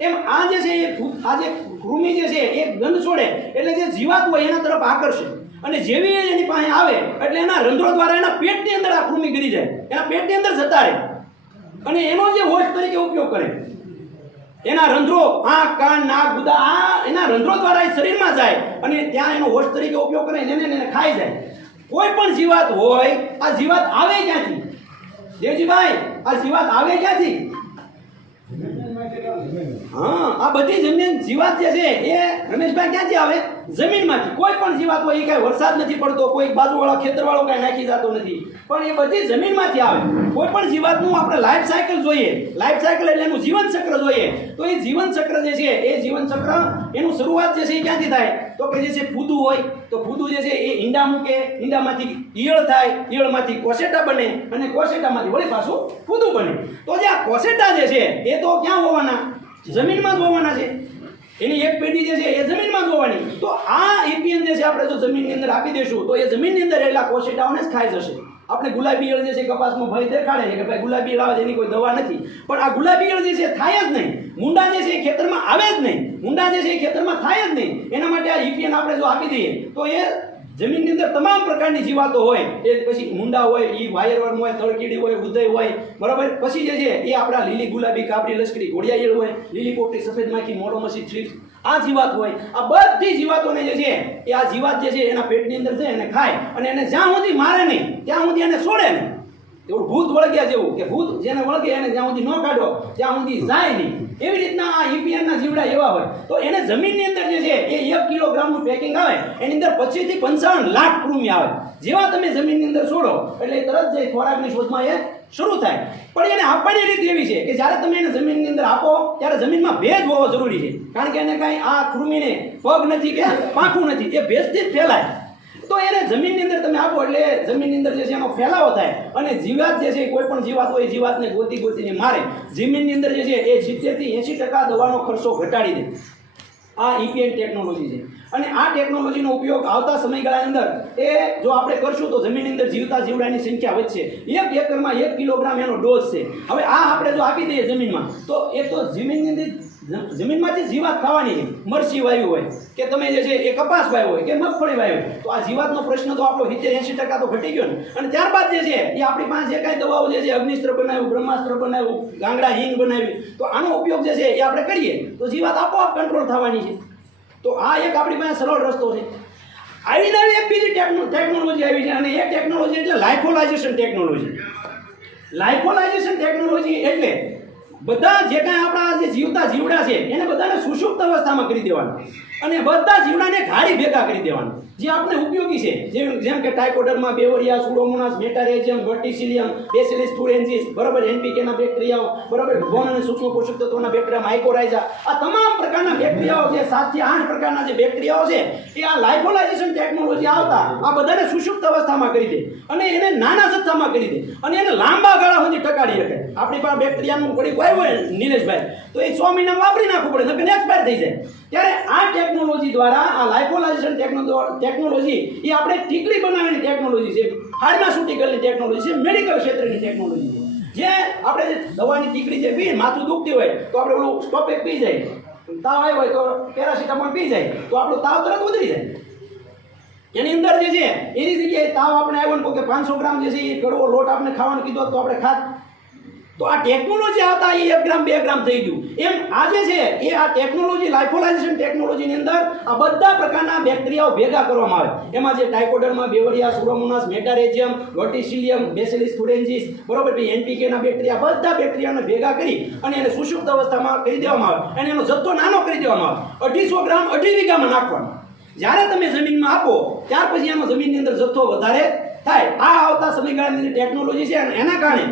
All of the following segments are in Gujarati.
એમ આ જે છે એ આ જે કૃમિ જે છે એ ગંધ છોડે એટલે જે જીવાત હોય એના તરફ આકર્ષે. અને જેવી એની પાસે આવે, એટલે એના રંધ્રો દ્વારા એના પેટની અંદર આ કૃમિ ગરી જાય. એના પેટની અંદર જતા રહે. અને એનો જે હોશ તરીકે ઉપયોગ કરે. એના રંધ્રો, આંખ, કાન, નાક, ગુદા, આ એના રંધ્રો દ્વારા એ શરીરમાં જાય અને ત્યાં એનો હોશ તરીકે ઉપયોગ કરે, એને એને ખાઈ જાય. કોઈ પણ જીવાત હોય, આ જીવાત આવે ક્યાંથી? દેવજીભાઈ, આ જીવાત આવે ક્યાંથી? હા, આ બધી જમીન જીવાત જે છે એ રમેશભાઈ ક્યાંથી આવે? જમીનમાંથી. કોઈ પણ જીવાત હોય એ કાંઈ વરસાદ નથી પડતો કોઈ બાજુવાળા ખેતરવાળો કાંઈ નાખી જતો નથી. પણ એ બધી જમીનમાંથી આવે. કોઈ પણ જીવાતનું આપણે લાઈફ સાયકલ જોઈએ. લાઈફ સાયકલ એટલે એનું જીવન ચક્ર જોઈએ. તો એ જીવન ચક્ર જે છે, એ જીવન ચક્ર એનું શરૂઆત જે છે એ ક્યાંથી થાય? તો કે જે છે ફૂદું હોય, તો ફૂદું જે છે એ ઈંડા મૂકે, ઈંડામાંથી ઈયળ થાય, ઈયળમાંથી કોસેટા બને અને કોસેટામાંથી વળી પાછું ફૂદું બને. તો જે આ કોસેટા જે છે, એ તો ક્યાં હોવાના? જમીનમાં ધોવાના છે. એની એક પેઢી જે છે એ જમીનમાં ધોવાની. તો આ એપીએન જે છે, આપણે જો જમીનની અંદર આપી દઈશું, તો એ જમીનની અંદર રહેલા કોશેટાઓને જ ખાઈ જશે. આપણે ગુલાબી ઈયળ જે છે કપાસમાં ભય દેખાડે છે કે ભાઈ ગુલાબી ઈયળ આવે એની કોઈ દવા નથી. પણ આ ગુલાબી ઈયળ જે છે થાય જ નહીં. મુંડા જે છે એ ખેતરમાં આવે જ નહીં. મુંડા જે છે એ ખેતરમાં થાય જ નહીં. એના માટે આ ઈપીએન આપણે જો આપી દઈએ, તો એ જમીનની અંદર તમામ પ્રકારની જીવાતો હોય, એ પછી મુંડા હોય એ વાયરવર્મ હોય, તળકીડી હોય, ઉદય હોય, બરાબર? પછી જે છે, એ આપણા લીલી ગુલાબી કાપડી લશ્કરી ઘોડિયાઈળ હોય, લીલી પોપટી, સફેદ માખી મોડો મસી થ્રીપ્સ આ જીવાત હોય. આ બધી જીવાતોને જે છે, એ આ જીવાત જે છે, એના પેટની અંદર છે, એને ખાય અને એને જ્યાં સુધી મારે નહીં, ત્યાં સુધી એને છોડે નહીં. એવું ભૂત વળગ્યા જેવું કે ભૂત જેને વળગે એને જ્યાં સુધી ન કાઢો, ત્યાં સુધી જાય નહીં. એવી રીતના આ યુપીએનના જીવડા એવા હોય. તો એને જમીનની અંદર જે છે, એ એક કિલોગ્રામનું પેકિંગ આવે, એની અંદર પચીસથી પંચાવન લાખ કૃમિ આવે. જેવા તમે જમીનની અંદર છોડો, એટલે તરત જ ખોરાકની શોધમાં એ શરૂ થાય. પણ એને આપવાની રીત એવી છે કે જ્યારે તમે એને જમીનની અંદર આપો, ત્યારે જમીનમાં ભેજ હોવો જરૂરી છે. કારણ કે એને કાંઈ આ કૃમિને પગ નથી કે પાંખું નથી, એ ભેજથી જ ફેલાય. તો એને જમીનની અંદર તમે આપો એટલે જમીનની અંદર જે છે એનો ફેલાવો થાય. અને જીવાત જે છે કોઈ પણ જીવાત હોય જીવાતને ગોતી ગોતીને મારે. જમીનની અંદર જે છે એ સિત્તેરથી એંશી ટકા દવાનો ખર્ચો ઘટાડી દે. આ ઈપીએન ટેકનોલોજી છે. અને આ ટેકનોલોજીનો ઉપયોગ આવતા સમયગાળાની અંદર એ જો આપણે કરશું તો જમીનની અંદર જીવતા જીવડાની સંખ્યા વધશે. એક એકરમાં એક કિલોગ્રામ એનો ડોઝ છે. હવે આ આપણે જો આપી દઈએ જમીનમાં, તો એ તો જમીનની અંદર જમીનમાંથી જીવાત ખાવાની છે. મરચી વાયુ હોય, કે તમે જે છે એ કપાસ વાયુ હોય, કે મગફળી હોય, તો આ જીવાતનો પ્રશ્ન તો આપણો સિત્તેર એંશી ટકા તો ઘટી ગયો ને. અને ત્યારબાદ જે છે, એ આપણી પાસે જે કાંઈ દવાઓ જે છે, અગ્નિસ્ત્ર બનાવ્યું, બ્રહ્માસ્ત્ર બનાવ્યું, ગાંગડા, હિંગ બનાવ્યું તો આનો ઉપયોગ જે છે એ આપણે કરીએ, તો જીવાત આપોઆપ કંટ્રોલ થવાની છે. તો આ એક આપણી પાસે સરળ રસ્તો છે. આવી નવી એક બીજી ટેકનોલોજી આવી છે, અને એ ટેકનોલોજી એટલે લાઇફોલાઇઝેશન ટેકનોલોજી લાઇફોલાઇઝેશન ટેકનોલોજી એટલે બધા જે કાંઈ આપણા જે જીવતા જીવડા છે, એને બધાને સુષુપ્ત અવસ્થામાં કરી દેવાના. અને બધા જીવડાને ઘાડી ભેગા કરી દેવાના. જે આપણે ઉપયોગી છે, જેમ જેમ કે ટાઇકોડરમાં Beauveria, Pseudomonas, Metarhizium, Verticillium, Bacillus fluorescens બરાબર એનપીકેના બેક્ટેરિયાઓ, બરાબર ગોન અને સૂક્ષ્મ પોષક તત્વોના બેક્ટેરિયા માઇકોરાઇઝા આ તમામ પ્રકારના બેક્ટેરિયાઓ જે સાતથી આઠ પ્રકારના જે બેક્ટેરિયાઓ છે, એ આ લાઇફોલાઇઝેશન ટેકનોલોજી આવતા, આ બધાને સુષુપ્ત અવસ્થામાં કરી દે. અને એને નાના જથ્થામાં કરી દે. અને એને લાંબા ગાળા સુધી ટકાડી શકે. આપણી પાસે બેક્ટેરિયાનું પડી કોઈ હોય નિલેશભાઈ. તો એ સો મહિના વાપરી નાખવું પડે, નકર એક્સપાયર થઈ જાય. ત્યારે આ ટેકનોલોજી દ્વારા, આ લાઇફોલાઇઝેશન ટેકનોલોજી એ આપણે ટીકડી બનાવવાની ટેકનોલોજી છે. ફાર્માસ્યુટિકલની ટેકનોલોજી છે મેડિકલ ક્ષેત્રની ટેકનોલોજી છે. જે આપણે જે દવાની ટીકડી જે પીએ, માથું દુખતી હોય, તો આપણે ઓલું સ્ટોપેક પી જાય. તાવ આવ્યો હોય તો પેરાસિટામોલ પી જાય. તો આપણો તાવ તરત ઉતરી જાય. એની અંદર જે છે, એની જગ્યાએ તાવ આપણે આવ્યો ને કે પાંચસો ગ્રામ જે છે, એ કડવો લોટ આપણે ખાવાનું કીધો તો આપણે ખાત તો આ ટેકનોલોજી આવતા એ એક ગ્રામ બે ગ્રામ થઈ ગયું. એમ આજે છે, એ આ ટેકનોલોજી લાઇફોલાઇઝેશન ટેકનોલોજીની અંદર આ બધા પ્રકારના બેક્ટેરિયાઓ ભેગા કરવામાં આવે. એમાં જે ટાઇકોડરમાં બેવરિયા સુરોમોનાસ મેટારેજિયમ વર્ટિસિલિયમ બેસિલિસ થુરેન્સિસ બરોબર? એનપીકેના બેક્ટેરિયા બધા બેક્ટેરિયાને ભેગા કરી અને એને સુષુપ્ત અવસ્થામાં કરી દેવામાં આવે. અને એનો જથ્થો નાનો કરી દેવામાં આવે. અઢીસો ગ્રામ, અઢી વીઘામાં નાખવાનો. જ્યારે તમે જમીનમાં આપો, ત્યાર પછી એનો જમીનની અંદર જથ્થો વધારે થાય. આ આવતા સમયગાળાની ટેકનોલોજી છે અને એના કારણે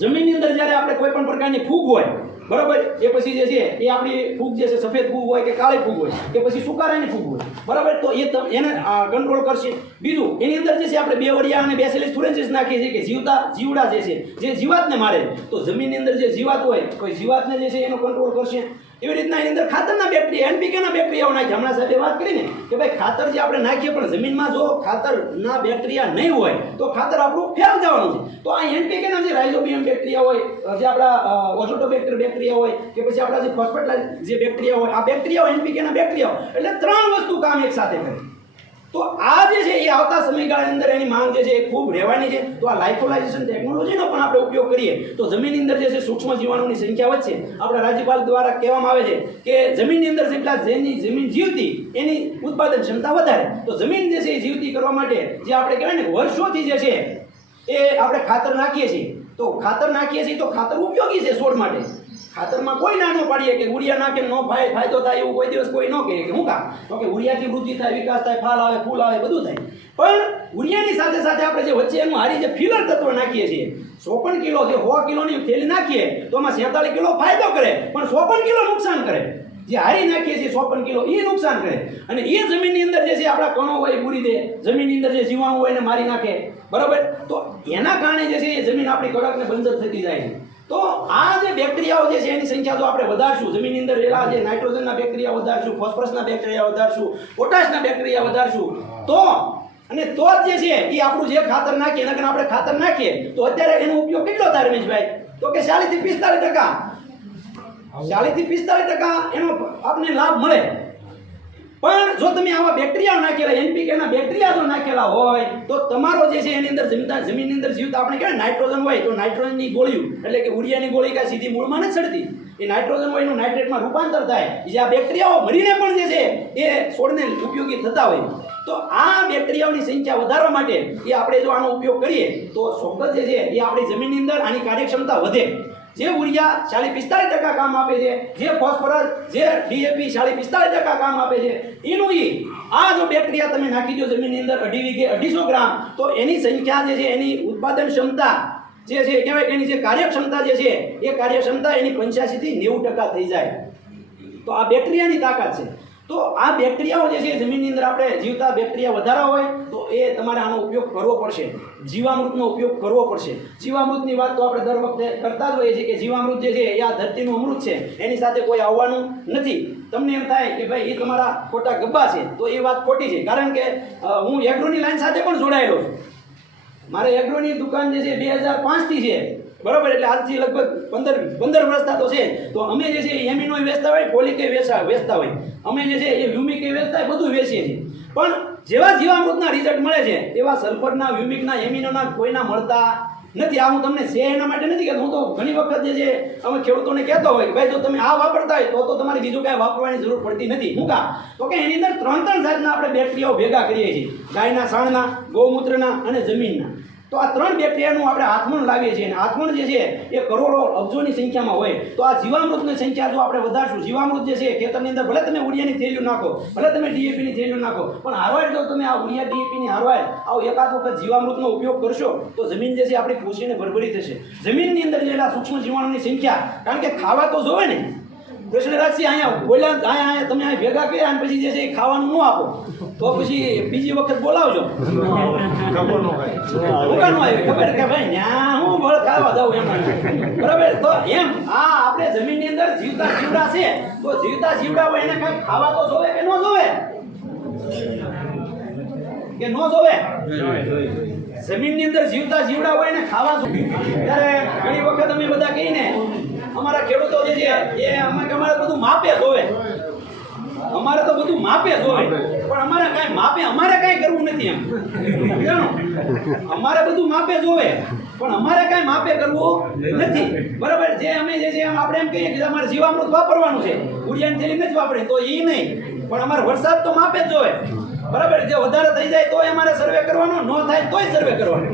જમીનની અંદર જ્યારે આપણે કોઈ પણ પ્રકારની ફૂગ હોય, બરાબર? એ પછી જે છે, એ આપણી ફૂગ જે છે, સફેદ ફૂગ હોય કે કાળી ફૂગ હોય કે પછી સુકારાની ફૂગ હોય, બરાબર? તો એ એને કંટ્રોલ કરશે. બીજું, એની અંદર જે છે, આપણે બે વડિયા અને બેસેલી સ્ટુડન્સીસ નાખીએ છીએ કે જીવતા જીવડા જે છે, જે જીવાતને મારે, તો જમીનની અંદર જે જીવાત હોય, કોઈ જીવાતને જે છે, એનો કંટ્રોલ કરશે. એવી રીતના એની અંદર ખાતરના બેક્ટેરિયા એનપીકેના બેક્ટેરિયાઓ નાખે. હમણાં સાહેબે વાત કરી ને કે ભાઈ ખાતર જે આપણે નાખીએ પણ જમીનમાં જો ખાતરના બેક્ટેરિયા નહીં હોય, તો ખાતર આપણું ફેલ જવાનું છે. તો આ એનપીકેના જે રાઇઝોબિયમ બેક્ટેરિયા હોય જે આપણા ઓઝોટોબેક્ટર બેક્ટેરિયા હોય, કે પછી આપણા જે ફોસ્ફેટલાઇઝ જે બેક્ટેરિયા હોય, આ બેક્ટેરિયાઓ એનપીકેના બેક્ટેરિયાઓ એટલે ત્રણ વસ્તુ કામ એક સાથે કરે. તો આ જે છે એ આવતા સમયગાળાની અંદર એની માંગ જે છે એ ખૂબ રહેવાની છે. તો આ લાઇફોલાઇઝેશન ટેકનોલોજીનો પણ આપણે ઉપયોગ કરીએ. તો જમીનની અંદર જે છે સૂક્ષ્મ જીવાણુની સંખ્યા વધશે આપણા રાજ્યપાલ દ્વારા કહેવામાં આવે છે કે જમીનની અંદર જેટલા જેની જમીન જીવતી એની ઉત્પાદન ક્ષમતા વધારે. તો જમીન જે છે એ જીવતી કરવા માટે જે આપણે કહેવાય ને વર્ષોથી જે છે એ આપણે ખાતર નાખીએ છીએ. તો ખાતર નાખીએ છીએ તો ખાતર ઉપયોગી છે છોડ માટે. ખાતરમાં કોઈ ના ન પાડીએ કે ઉડિયા નાખે ન ફાય ફાયદો થાય એવું કોઈ દિવસ કોઈ ન કહે કે હું કામ? તો કે ઉડિયાથી વૃદ્ધિ થાય, વિકાસ થાય, ફાલ આવે, ફૂલ આવે, બધું થાય. પણ ઉડિયાની સાથે સાથે આપણે જે વચ્ચે એનું હારી જે ફિલર તત્વ નાખીએ છીએ ચોપન કિલો જે સો કિલોની થેલી નાખીએ તો એમાં સેતાળીસ કિલો ફાયદો કરે, પણ ચોપન કિલો નુકસાન કરે. જે હારી નાખીએ છીએ ચોપન કિલો એ નુકસાન કરે. અને એ જમીનની અંદર જે છે આપણા કણો હોય પૂરી દે, જમીનની અંદર જે જીવાણુ હોય એને મારી નાખે. બરાબર? તો એના કારણે જે છે એ જમીન આપણી કડકને બંજર થતી જાય છે. તો આ જે બેક્ટેરિયાઓ જે છે એની સંખ્યા જો આપણે વધારશું, જમીનની અંદર રહેલા જે નાઇટ્રોજનના બેક્ટેરિયા વધારશું, ફોસ્ફરસના બેક્ટેરિયા વધારશું, પોટાશના બેક્ટેરિયા વધારશું, તો અને તો જ જે છે, એ આપણું જે ખાતર નાખીએ, એના આપણે ખાતર નાખીએ, તો અત્યારે એનો ઉપયોગ કેટલો થાય રમેશભાઈ? તો કે ચાલીસથી પિસ્તાલીસ ટકા. ચાલીસથી પિસ્તાલીસ ટકા એનો આપને લાભ મળે. પણ જો તમે આવા બેક્ટેરિયા નાખેલા એનપીકેના બેક્ટેરિયા જો નાખેલા હોય, તો તમારો જે છે એની અંદર જમીનતા જમીનની અંદર જીવતા આપણે કહેવાય નાઇટ્રોજન હોય, તો નાઇટ્રોજનની ગોળીઓ, એટલે કે ઉડિયાની ગોળી કાંઈ સીધી મૂળમાં નથી ચડતી. એ નાઇટ્રોજન હોય એનું નાઇટ્રેટમાં રૂપાંતર થાય. જે આ બેક્ટેરિયાઓ મરીને પણ જે છે, એ છોડને ઉપયોગી થતા હોય. તો આ બેક્ટેરિયાઓની સંખ્યા વધારવા માટે એ આપણે જો આનો ઉપયોગ કરીએ, તો ચોક્કસ જે છે, એ આપણી જમીનની અંદર આની કાર્યક્ષમતા વધે. જે ઉરિયા ચાલીસ પિસ્તાલીસ ટકા કામ આપે છે, જે ફોસ્ફરસ જે ડીએપી ચાલીસ પિસ્તાલીસ ટકા કામ આપે છે, એનું એ આ જો બેક્ટેરિયા તમે નાખી દો જમીનની અંદર અઢી વીઘે અઢીસો ગ્રામ, તો એની સંખ્યા જે છે, એની ઉત્પાદન ક્ષમતા જે છે કહેવાય એની જે કાર્યક્ષમતા જે છે, એ કાર્યક્ષમતા એની પંચ્યાસીથી નેવું ટકા થઈ જાય. તો આ બેક્ટેરિયાની તાકાત છે. તો આ બેક્ટેરિયાઓ જે છે, જમીનની અંદર આપણે જીવતા બેક્ટેરિયા વધારા હોય, તો એ તમારે આનો ઉપયોગ કરવો પડશે. જીવામૃતનો ઉપયોગ કરવો પડશે. જીવામૃતની વાત તો આપણે દર વખતે કરતા જ હોઈએ છીએ કે જીવામૃત જે છે, એ આ ધરતીનું અમૃત છે. એની સાથે કોઈ આવવાનું નથી. તમને એમ થાય કે ભાઈ, એ તમારા ખોટા ગબ્બા છે. તો એ વાત ખોટી છે. કારણ કે હું એગ્રોની લાઈન સાથે પણ જોડાયેલો છું. મારે એગ્રોની દુકાન જે છે, બે હજાર પાંચથી છે. બરાબર? એટલે આજથી લગભગ પંદર પંદર વર્ષ તો છે. તો અમે જે છે એમિનો વેચતા હોય, પોલિકે વેચા વેચતા હોય. અમે જે છે એ વ્યુમિક વેચતા હોય, બધું વેચીએ છીએ. પણ જેવા જીવામૃતના રિઝલ્ટ મળે છે તેવા સલ્ફરના વ્યુમિકના, એમિનોના કોઈના મળતા નથી. આ હું તમને છે એના માટે નથી કે હું તો ઘણી વખત જે છે અમે ખેડૂતોને કહેતો હોય કે ભાઈ, જો તમે આ વાપરતા હોય, તો તો તમારે બીજું કાંઈ વાપરવાની જરૂર પડતી નથી. હું કા? તો કે એની અંદર ત્રણ ત્રણ જાતના આપણે બેક્ટેરિયાઓ ભેગા કરીએ છીએ. ગાયના, સાણના, ગૌમૂત્રના અને જમીનના. તો આ ત્રણ બેક્ટેરિયાનું આપણે હાથમણ લાવીએ છીએ અને હાથમણ જે છે એ કરોડો અબજોની સંખ્યામાં હોય. તો આ જીવામૃતની સંખ્યા જો આપણે વધારશું, જીવામૃત જે છે ખેતરની અંદર ભલે તમે ઉડિયાની થેલીઓ નાખો, ભલે તમે ડીએપીની થેલીઓ નાખો, પણ હારવાય જો તમે આ ઉડિયા ડીએપીની હારવાય, આવો એકાદ વખત જીવામૃતનો ઉપયોગ કરશો, તો જમીન જે છે આપણી પોષીને ભરભરી થશે. જમીનની અંદર જેટલા સૂક્ષ્મ જીવાણુની સંખ્યા, કારણ કે ખાવા તો જોવે ને કૃષ્ણરાજસિંહ અહીંયા બોલ્યા અહીંયા અહીંયા તમે અહીંયા ભેગા કર્યા અને પછી જે છે એ ખાવાનું ન આપો. તો પછી બીજી વખત બોલાવજો. દુકાનો આવી ખબર કે ભાઈ ન્યા હું બળ ખાવા જાઉં એમ. બરાબર? તો એમ આ આપણે જમીનની અંદર જીવતા જીવડા છે. તો જીવતા જીવડા હોય એને કાંઈ ખાવા તો જોવે કે ન જોવે? કે ન જોવે? જમીનની અંદર જીવતા જીવડા હોય ને ખાવા જોઈએ ત્યારે ઘણી વખત અમે બધા કહીને અમારા ખેડૂતો જે છે, એ અમે અમારે બધું માપે જોવે. અમારે તો બધું માપે જોવે. પણ અમારે કાંઈ માપે, અમારે કાંઈ કરવું નથી એમ. જાણો અમારે બધું માપે જોવે, પણ અમારે કાંઈ માપે કરવું નથી. બરાબર? જે અમે જે છે આપણે એમ કહીએ કે અમારે જીવામૃત વાપરવાનું છે. ઉડિયાન થેલી નથી વાપરી, તો એ નહીં. પણ અમારે વરસાદ તો માપે જ જોવે. બરાબર? જે વધારે થઈ જાય તો અમારે સર્વે કરવાનો, ન થાય તોય સર્વે કરવાનો.